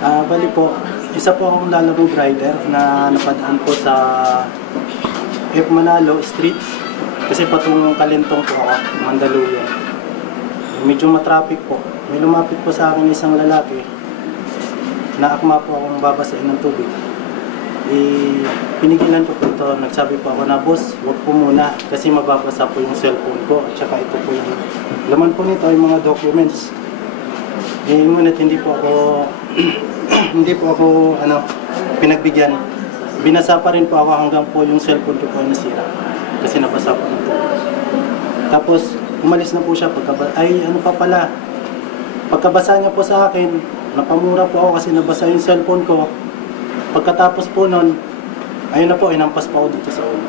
Bali po, isa po akong lalaro rider na napadaan po sa F. Manalo Street. Kasi patungong Kalentong po ako, Mandaluyong. Medyo matraffic po. May lumapit po sa akin isang lalaki. Naakma po akong babasain ng tubig. Pinigilan ko po ito. Nagsabi po ako na, boss, huwag po muna kasi mababasa po yung cellphone ko. At saka ito po yung laman po nito ay mga documents. Ngunit hindi po ako hindi po ako pinagbigyan. Binasa pa rin po ako hanggang po yung cellphone ko po nasira. Kasi nabasa po ng tubig. Tapos umalis na po siya pagkabasa niya po sa akin, napamura po ako kasi nabasa yung cellphone ko. Pagkatapos po nun, ayun na po, inampas pa ako dito sa ulo.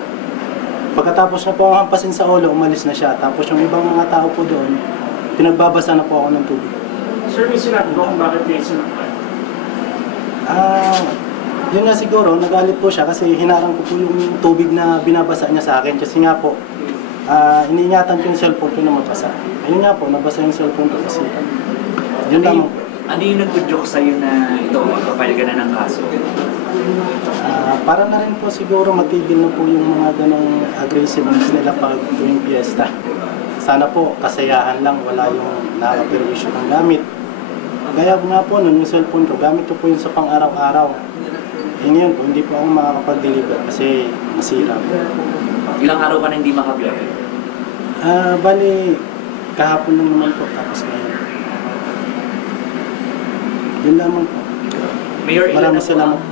Pagkatapos na po ako hampasin sa ulo, umalis na siya. Tapos yung ibang mga tao po doon, pinagbabasa na po ako ng tubig. Sir, may sinabi ko kung bakit kayo sinaktan? Yun nga siguro, nagalit po siya kasi hinarang ko po yung tubig na binabasa niya sa akin. Kasi nga po, iniingatan ko yung cellphone ko na mabasa. Ayun nga po, nabasa yung cellphone ko kasi. Yun lang. Ano yung nag-joke sa'yo na ito, magpapile ka na ng kaso? Para na rin po siguro matigil na po yung mga ganong aggressiveness nila pag tuwing piyesta. Sana po, kasayahan lang, wala yung nakapirwisyo ng gamit. Gaya nga po nun, yung cellphone ko, gamit ko po yun sa pang-araw-araw. Ngayon po, hindi po ako makakapag-deliver kasi masira. Ilang araw ka na hindi makabiyak? Bali, kahapon lang naman po, tapos ngayon. Yun lamang po. Mayor, Maraming salamat.